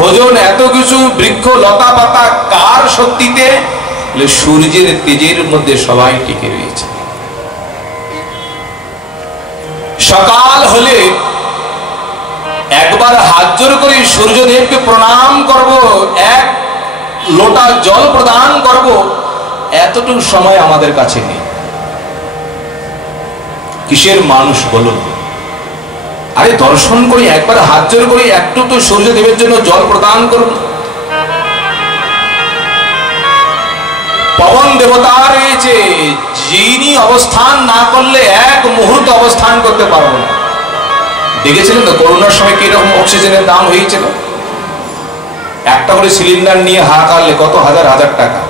ভোজন, এত কিছু বৃক্ষ লতা পাতা কার শক্তিতে? সূর্যের তেজের মধ্যে সবাই টিকে রয়েছে। সকাল হলে একবার হাত জোড় করে সূর্যদেবকে প্রণাম করব, এক লোটা জল প্রদান করব, এতটুকু সময় আমাদের কাছে নেই। কিসের মানুষ বলুন? আরে দর্শন করি, একবার হাত জোড় করি, একটু তো সূর্যদেবের জন্য জল প্রদান করুন। পবন দেবতা রয়েছে, যিনি অবস্থান না করলে এক মুহূর্ত অবস্থান করতে পারবো না। দেখেছিলেন তো করোনার সময় কিরকম অক্সিজেনের দাম হয়েছিল? একটা করে সিলিন্ডার নিয়ে হাঁকালে কত হাজার হাজার টাকা।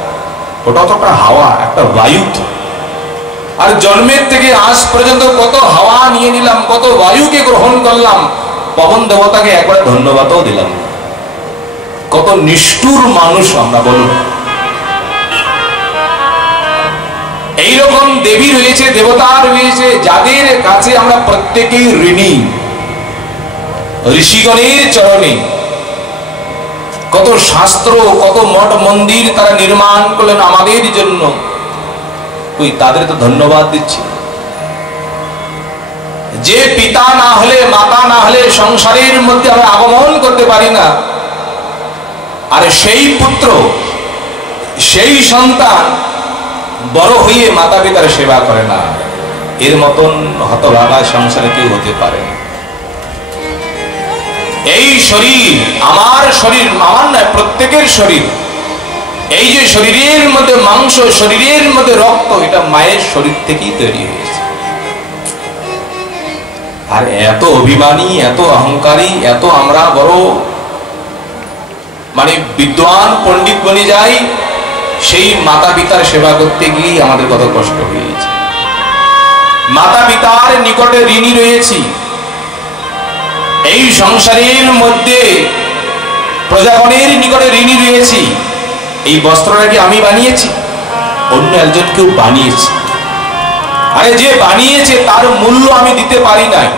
ওটা তো একটা হাওয়া, একটা বায়ু। আর জন্মের থেকে আজ পর্যন্ত কত হাওয়া নিয়ে নিলাম, কত বায়ুকে গ্রহণ করলাম, পবন দেবতাকে একবার ধন্যবাদও দিলাম। কত নিষ্ঠুর মানুষ আমরা বলুন। এইরকম দেবী রয়েছে, দেবতা রয়েছে, যাদের কাছে আমরা প্রত্যেকেই ঋণী। ঋষিগণের চরণে কত শাস্ত্র, কত মঠ মন্দির তারা নির্মাণ করলেন আমাদের জন্য। ওই তাদের তো ধন্যবাদ দিচ্ছি। যে পিতা না হলে, মাতা না হলে সংসারের মধ্যে আমরা আগমন করতে পারি না, আর সেই পুত্র, সেই সন্তান বড় হয়ে মাতা পিতার সেবা করে না, এর মতন হতভাগা সংসারে কেউ হতে পারে না। এই শরীর, আমার শরীর, আমার নয়, প্রত্যেকের শরীর। এই যে শরীরের মধ্যে মাংস, শরীরের মধ্যে রক্ত, এটা মায়ের শরীর থেকেই তৈরি হয়েছে। আর এত অভিমানী, এত অহংকারী, এত আমরা বড় মানে বিদ্বান পণ্ডিত বনে যাই, সেই মাতা পিতার সেবা করতে গিয়ে আমাদের কত কষ্ট হয়েছে। মাতা পিতার নিকটে ঋণী রয়েছি। এই সংসারের মধ্যে প্রজাগণের নিকটে ঋণী রয়েছি। এই বস্ত্রটা কি আমি বানিয়েছি? অন্য একজন কেউ বানিয়েছে। আরে যে বানিয়েছে তার মূল্য আমি দিতে পারি নাই,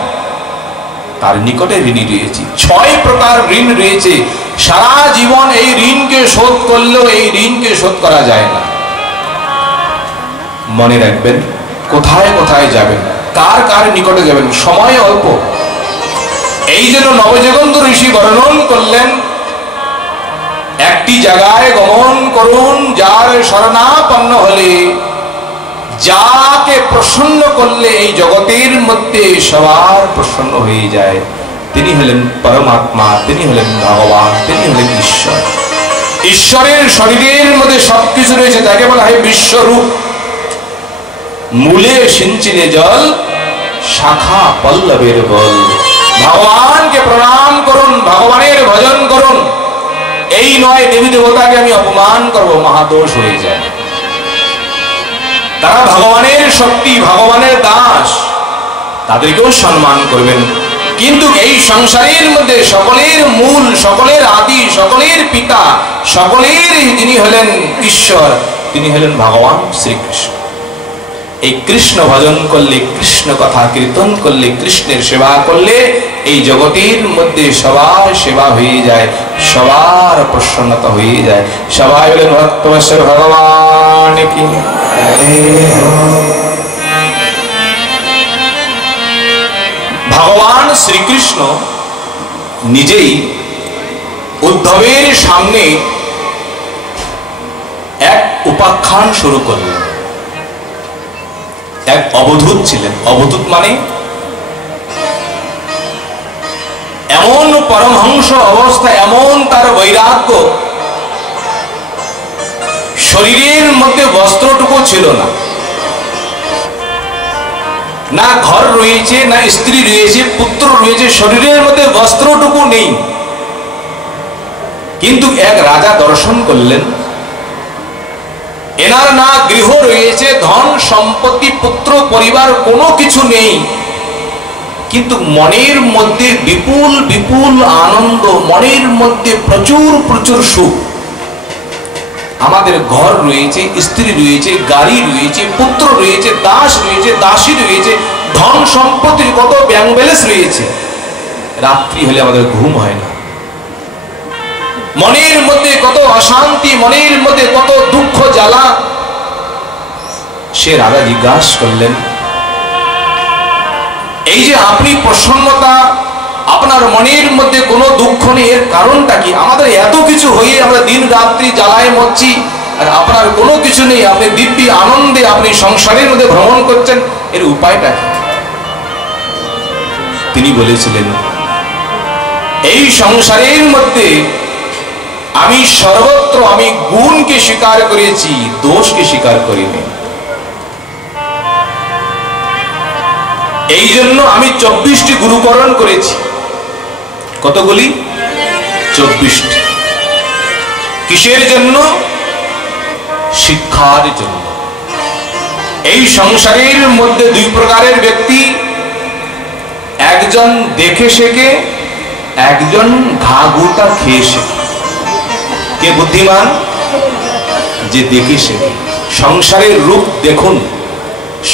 তার নিকটে ঋণী রয়েছি। 6 প্রকার ঋণ রয়েছে। সারা জীবন এই ঋণকে শোধ করলেও এই ঋণকে শোধ করা যায় না। মনে রাখবেন, কোথায় কোথায় যাবেন, কার কার নিকটে যাবেন, সময় অল্প। এই জন্য নবযুগন্ধ ঋষি বর্ণন করলেন, একটি জায়গায় গমন করুন, যার শরণাপন্ন হলে, যাকে প্রসন্ন করলে এই জগতের মধ্যে সবার প্রসন্ন হয়ে যায়। তিনি হলেন পরমাত্মা, তিনি হলেন ভগবান, তিনি হলেন ঈশ্বর। ঈশ্বরের শরীরের মধ্যে সবকিছু রয়েছে, তাকে বলা হয় বিশ্বরূপ। মূলে সিঞ্চিলে জল, শাখা পল্লবের বল। ভগবানকে প্রণাম করুন, ভগবানের ভজন করুন। এই নয় দেবী দেবতাকে আমি অপমান করব, মহাদোষ হয়ে যায়। তারা ভগবানের শক্তি, ভগবানের দাস, তাদেরকেও সম্মান করবেন। কিন্তু এই সংসারের মধ্যে সকলের মূল, সকলের আদি, সকলের পিতা, সকলের যিনি হলেন ঈশ্বর, তিনি হলেন ভগবান শ্রীকৃষ্ণ। এই কৃষ্ণ ভজন করলে, কৃষ্ণ কথা কীর্তন করলে, কৃষ্ণের সেবা করলে এই জগতের মধ্যে সবার সেবা হয়ে যায়, সবার প্রসন্নতা হয়ে যায়। সবাই বলেন ভক্তবৎসল ভগবান কি। ভগবান শ্রীকৃষ্ণ নিজেই উদ্ধবের সামনে এক উপাখ্যান শুরু করলেন। এক অবধূত ছিলেন। অবধূত মানে এমন পরমহংস অবস্থা, এমন তার বৈরাগ্য, শরীরের মধ্যে বস্ত্রটুকু ছিল না, না ঘর রয়েছে, না স্ত্রী রয়েছে, পুত্র রয়েছে, শরীরের মধ্যে বস্ত্রটুকু নেই। কিন্তু এক রাজা দর্শন করলেন, এনার না গৃহ রয়েছে, ধন সম্পত্তি, পুত্র পরিবার কোনো কিছু নেই, কিন্তু মনের মধ্যে বিপুল বিপুল আনন্দ, মনের মধ্যে প্রচুর প্রচুর সুখ। আমাদের ঘর রয়েছে, স্ত্রী রয়েছে, গাড়ি রয়েছে, পুত্র রয়েছে, দাস রয়েছে, দাসী রয়েছে, ধন সম্পত্তির কত ব্যাংক ব্যালেন্স রয়েছে, রাত্রি হলে আমাদের ঘুম হয় না, মনের মধ্যে কত অশান্তি, মনের মধ্যে কত দুঃখ জ্বালা। সে রাজা জিজ্ঞাসা করলেন, এই যে আপনি প্রসন্নতা, আপনার মনের মধ্যে কোনো দুঃখ নেই, এর কারণটা কি? আমাদের এত কিছু হয়ে আমরা দিন রাত্রি জ্বালায় মরছি, আর আপনার কোনো কিছু নেই, আপনি দিব্য আনন্দে আপনি সংসারের মধ্যে ভ্রমণ করছেন, এর উপায়টা কি? তিনি বলেছিলেন, এই সংসারের মধ্যে আমি সর্বত্র আমি গুণকে স্বীকার করেছি, দোষকে স্বীকার করিনি। এই জন্য আমি 24টি গুরুকরণ করেছি। কতগুলি? 24টি। কিসের জন্য? শিক্ষার জন্য। এই সংসারের মধ্যে দুই প্রকারের ব্যক্তি, একজন দেখে শেখে, একজন ঘাগুটা খেয়ে শেখে। কে বুদ্ধিমান? যে দেখে শেখে। সংসারের রূপ দেখুন,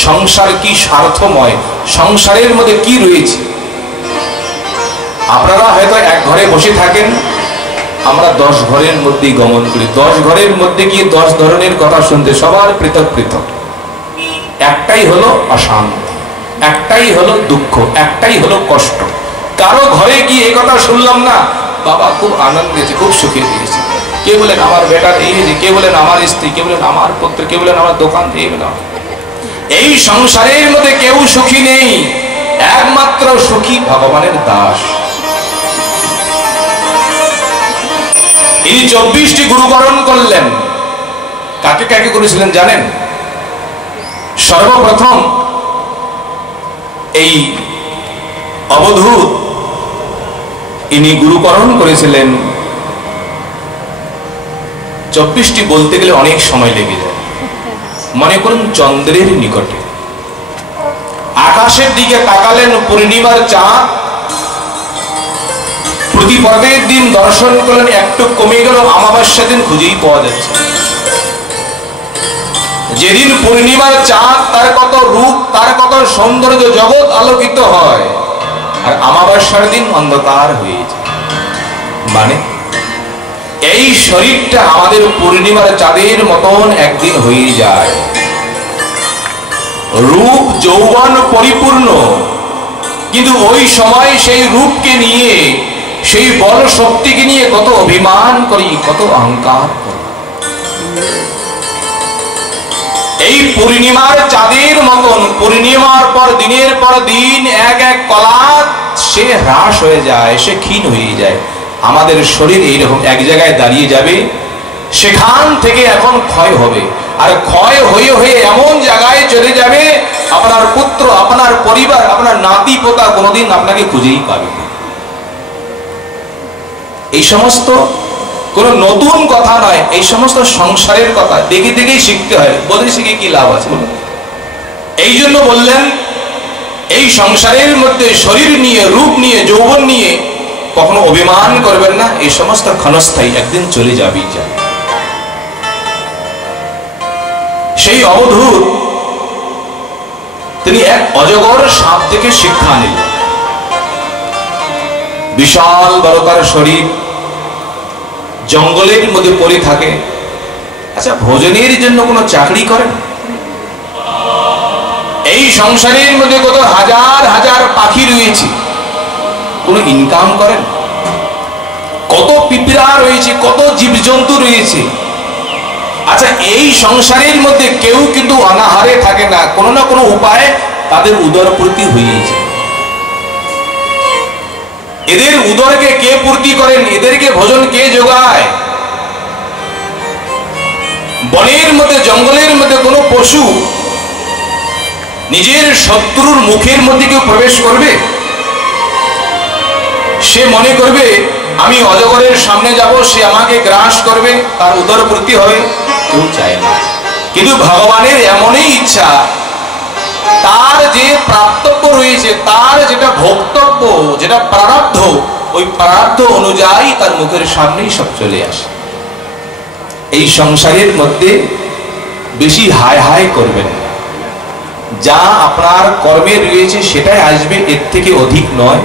সংসার কি স্বার্থময়, সংসারের মধ্যে কি রয়েছে। আপনারা হয়তো এক ঘরে বসে থাকেন, আমরা 10 ঘরের মধ্যেই গমন করি, 10 ঘরের মধ্যে গিয়ে 10 ধরনের কথা শুনতে, সবার পৃথক পৃথক। একটাই হলো অশান্তি, একটাই হলো দুঃখ, একটাই হলো কষ্ট। কারো ঘরে গিয়ে এই কথা শুনলাম না, বাবা খুব আনন্দ দিয়েছে, খুব সুখে দিয়েছে। কে বলেন আমার বেটার এই হয়েছে, কে বলেন আমার স্ত্রী, কে বলেন আমার পুত্র, কে বলেন আমার দোকান দিয়ে গেল। এই সংসারের মধ্যে কেউ সুখী নেই, একমাত্র সুখী ভগবানের দাস। ইনি 24টি গুরুকরণ করলেন। কাকে কাকে করেছিলেন জানেন? সর্বপ্রথম এই অবধূত, ইনি গুরুকরণ করেছিলেন। 24টি বলতে গেলে অনেক সময় লেগে যায়। মনে করুন চন্দ্রের নিকটে, আকাশের দিকে তাকালেন, পূর্ণিমার চাঁদ, প্রতিপদের দিন দর্শন করলেন, একটু কমে গেল, অমাবস্যা দিন খুঁজেই পাওয়া যাচ্ছে। যেদিন পূর্ণিমার চাঁদ, তার কত রূপ, তার কত সৌন্দর্য, জগৎ আলোকিত হয়, আর অমাবস্যার দিন অন্ধকার হয়ে যায়। মানে এই শরীরটা আমাদের পূর্ণিমার চাঁদের মতন একদিন হয়ে যায়। রূপ যৌবন পরিপূর্ণ, কিন্তু ওই সময় সেই রূপকে নিয়ে, সেই বল শক্তিকে নিয়ে কত অভিমান করি, কত অহংকার করি। এই পূর্ণিমার চাঁদের মতন পূর্ণিমার পর দিনের পর দিন এক এক কলা সে হ্রাস হয়ে যায়, সে ক্ষীণ হয়ে যায়। আমাদের শরীর এইরকম এক জায়গায় দাঁড়িয়ে যাবে, সেখান থেকে এখন ক্ষয় হবে, আর ক্ষয় হয়ে হয়ে এমন জায়গায় চলে যাবে, আপনার পুত্র, আপনার পরিবার, আপনার নাতি পোতা কোনোদিন আপনাকে খুঁজেই পাবে না। এই সমস্ত কোনো নতুন কথা নয়, এই সমস্ত সংসারের কথা দেখে দেখেই শিখতে হয়। বলে শিখে কি লাভ আছে বলুন? এই জন্য বললেন, এই সংসারের মধ্যে শরীর নিয়ে, রূপ নিয়ে, যৌবন নিয়ে কখনো অভিমান করবেন না। এই সমস্ত ক্ষণস্থায়ী, একদিন চলে যাবেই যায়। সেই অবধূত তিনি এক অজগর সাপ থেকে শিক্ষা নিলেন। বিশাল বড়কার শরীর, জঙ্গলের মধ্যে পড়ে থাকে। আচ্ছা, ভোজনের জন্য কোনো চাকরি করেন? এই সংসারের মধ্যে কত হাজার হাজার পাখি রয়েছে, কোনো ইনকাম করেন? কত পিঁপড়া রয়েছে, কত জন্তু রয়েছে। আচ্ছা, এই সংসারের মধ্যে কেউ কিন্তু অনাহারে থাকে না, কোনো না কোনো উপায়ে তাদের উদরপূর্তি হয়েছে। এদের উদরকে কে পূর্তি করেন? এদেরকে ভোজন কে যোগায়? বনের মধ্যে, জঙ্গলের মধ্যে কোনো পশু নিজের শত্রুর মুখের মধ্যে কেউ প্রবেশ করবে? সে মনে করবে আমি অজগরের সামনে যাব, সে আমাকে গ্রাস করবে, তার উদরপূর্তি হবে? কেউ চায় না। কিন্তু ভগবানের এমনই ইচ্ছা, তার যে প্রাপ্তব্য রয়েছে, তার যেটা ভোক্তব্য, যেটা প্রারব্ধ, ওই প্রারব্ধ অনুযায়ী তার মুখের সামনেই সব চলে আসে। এই সংসারের মধ্যে বেশি হায় হায় করবেন না। যা আপনার কর্মে রয়েছে সেটাই আসবে, এর থেকে অধিক নয়।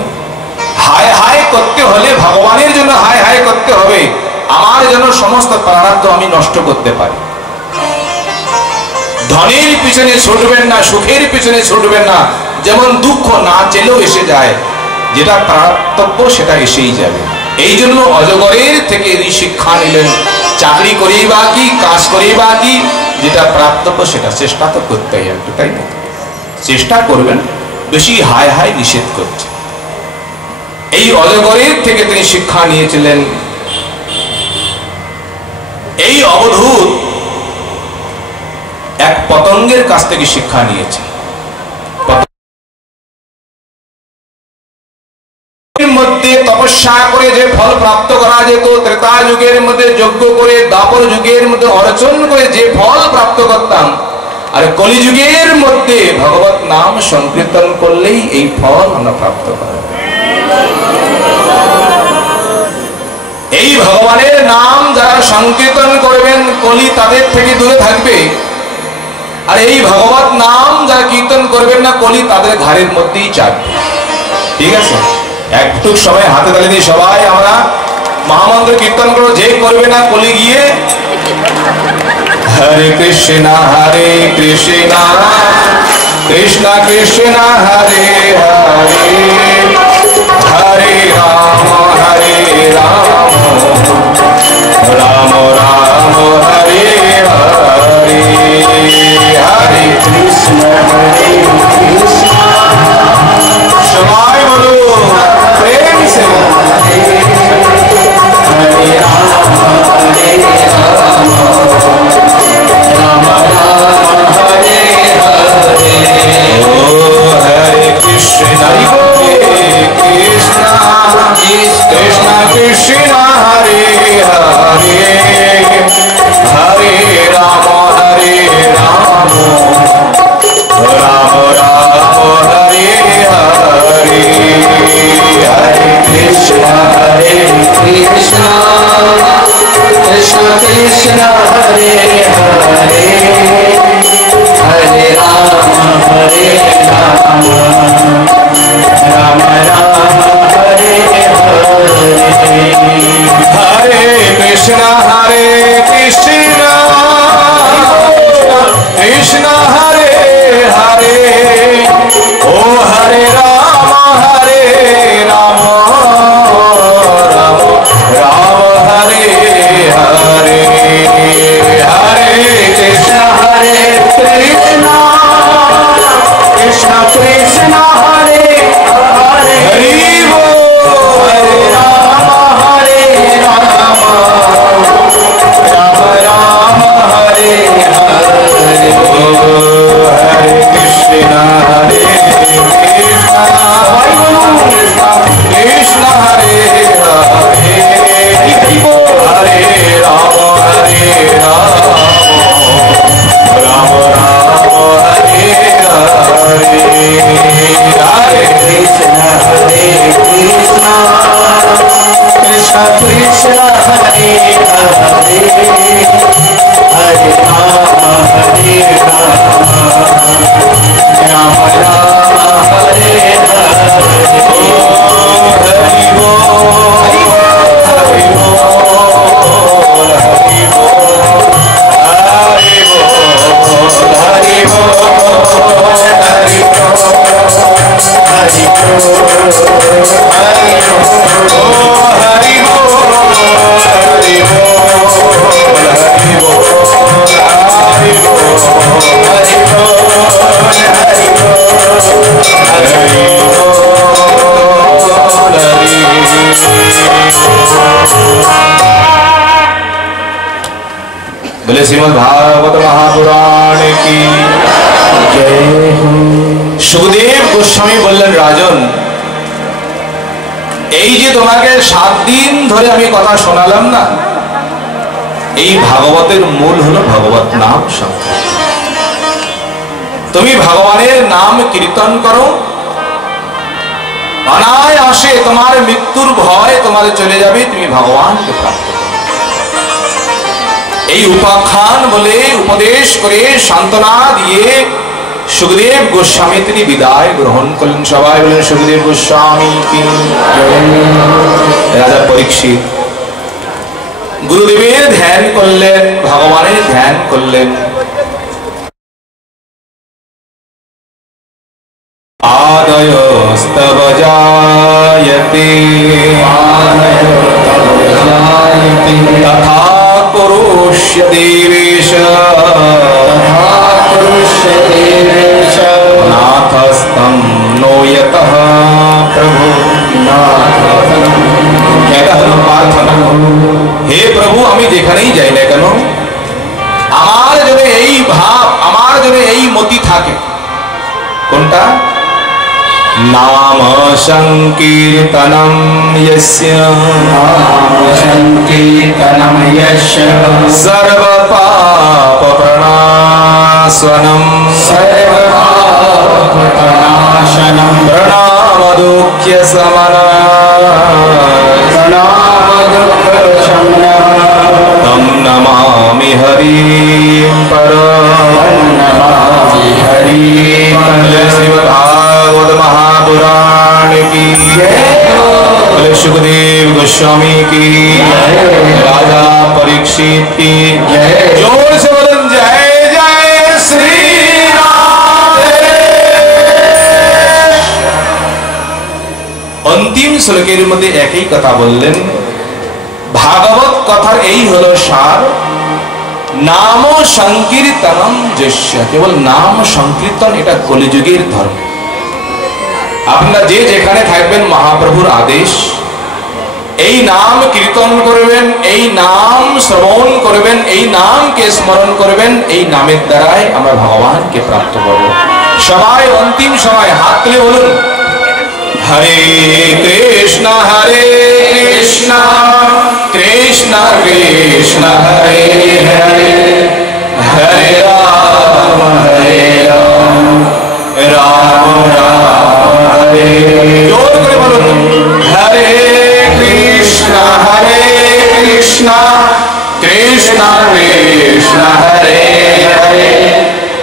হায় হায় করতে হলে ভগবানের জন্য হায় হায় করতে হবে, আমার জন্য সমস্ত প্রারব্ধ আমি নষ্ট করতে পারি। ধনের পিছনে ছুটবেন না, সুখের পিছনে ছুটবেন না। যেমন দুঃখ না চেলেও এসে যায়, যেটা প্রাপ্তব্য সেটা এসেই যাবে। এই জন্য অজগরের থেকে এই শিক্ষা নিলেন, চাকরি করেই বা কি, কাজ করেই বা কি, যেটা প্রাপ্তব্য সেটা চেষ্টা তো করতেই হবে, তাই না? চেষ্টা করবেন, বেশি হায় হায় নিষেধ করছে। এই অজগরের থেকে তিনি শিক্ষা নিয়েছিলেন। এই অবধূত এক পতঙ্গের কাছ থেকে শিক্ষা নিয়েছে। মধ্যে তপস্যা করে যে ফল প্রাপ্ত করা যেত, ত্রেতা যুগের মধ্যে যজ্ঞ করে, দ্বাপর যুগের মধ্যে অর্চন করে যে ফল প্রাপ্ত করতাম, আর কলিযুগের মধ্যে ভগবত নাম সংকীর্তন করলেই এই ফল আমরা প্রাপ্ত করি। এই ভগবানের নাম যারা সংকীর্তন করবেন, কলি তাদের থেকে দূরে থাকবে। আর এই ভগবত নাম যারা কীর্তন করবেন না, কলি তাদের ঘাড়ের মধ্যেই চাপবে। ঠিক আছে, একটু সময় হাতে তালি দিয়ে সবাই আমরা মহামন্ত্র কীর্তন করবো। যে করবে না, কলি গিয়ে হরে কৃষ্ণ হরে কৃষ্ণ কৃষ্ণ কৃষ্ণ হরে হরে, হরে রাম হরে রাম, রাম রাম হরে হরে, হরে কৃষ্ণ হরে কৃষ্ণ। সবাই বলো প্রেম সে, হরে রাম হরে রাম, রাম রাম হরে হরে, ও হরে কৃষ্ণ হরে কৃষ্ণ কৃষ্ণ কৃষ্ণ হরে হরে, হরে রাম হরে রাম, রাম রাম হরে হরে, হরে কৃষ্ণ হরে কৃষ্ণ কৃষ্ণ কৃষ্ণ হরে হরে, হরে রাম হরে রাম, রাম রাম হরে হরে, হরে কৃষ্ণ হরে কৃষ্ণ কৃষ্ণ হরে হরে, ও হরে রাম রাম রাম হরে হরে, হরে কৃষ্ণ হরে কৃষ্ণ কৃষ্ণ কৃষ্ণ হরে হরে, হরি বল, হরে রাম রাম রাম হরে হরে, হরে কৃষ্ণ হরে কৃষ্ণ কৃষ্ণ হরে হরে, হরে রাম রাম রাম হরে হরে, হরে কৃষ্ণ হরে কৃষ্ণ কৃষ্ণ কৃষ্ণ হরে হরে, হরে রাম হরে রাম, রাম রাম হরে হরে, হরি বল, হরি বল, হরি বল, হরি বল, হরি বল, হরি হরি বল, হরি বল, হরি বল। বলে শ্রীমদ্ ভাগবত মহাপুরাণ কি জয়। সুখদেব গোস্বামী বললেন, রাজন, এই যে তোমাকে 7 দিন ধরে আমি কথা শোনালাম না, এই ভাগবতের মূল হলো ভগবত নাম সংকীর্তন। তুমি ভগবানের নাম কীর্তন করো, অনায়াসে তোমার মৃত্যুর ভয় তোমার চলে যাবে, তুমি ভগবানকে প্রাপ্ত করবে। এই উপাখ্যান বলে উপদেশ করে সান্ত্বনা দিয়ে সুখদেব গোস্বামী তিনি বিদায় গ্রহণ করলেন। সবাই বলেন সুখদেব গোস্বামী কি জয়। রাজা পরীক্ষিত গুরুদেবের ধ্যান করলেন, ভগবানের ধ্যান করলেন। আদয়স্তব জায়তে তথা কুরুষ্য দেবেশ নাথস্তম নো যতঃ প্রভু। এটা হলো প্রার্থনা, হে প্রভু আমি যেখানেই যাই না কেন আমার যদি এই ভাব, আমার যদি এই মতি থাকে, কোনটা? নাম সংকীর্তনম যস্য সর্ব পাপ প্রণাশনম প্রণাম দুঃখ্য তম নমামি হরিম পরম। শ্রীমদ্ ভাগবত মহাপুরাণ কি জয়। सुखदेव गोस्वामी की राजा परीक्षित की जोर से बोलन जय जय श्री राधे। अंतिम श्लोकेर मध्य एक ही कथा बोलें, भागवत कथार এই হলো সার, नाम संकीर्तनम यस्य। केवल नाम संकीर्तन এটা কলিযুগের ধর্ম। আপনারা যে যেখানে থাকবেন মহাপ্রভুর আদেশ, এই নাম কীর্তন করবেন, এই নাম শ্রবণ করবেন, এই নামকে স্মরণ করবেন, এই নামের দ্বারাই আমরা ভগবানকে প্রাপ্ত করব। সবাই অন্তিম সময় হাত তুলে বলুন হরে কৃষ্ণ কৃষ্ণ কৃষ্ণ হরে হরে হরে রাম রাম রাম হরে। জোর করে বলুন হরে কৃষ্ণ কৃষ্ণ কৃষ্ণ হরে হরে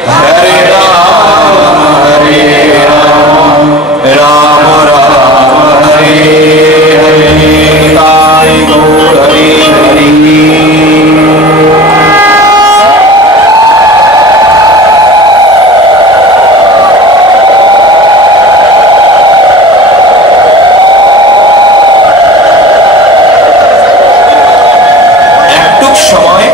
হরে রাম রাম রাম হরে হরে। তাই গৌর হরি হরি। সময়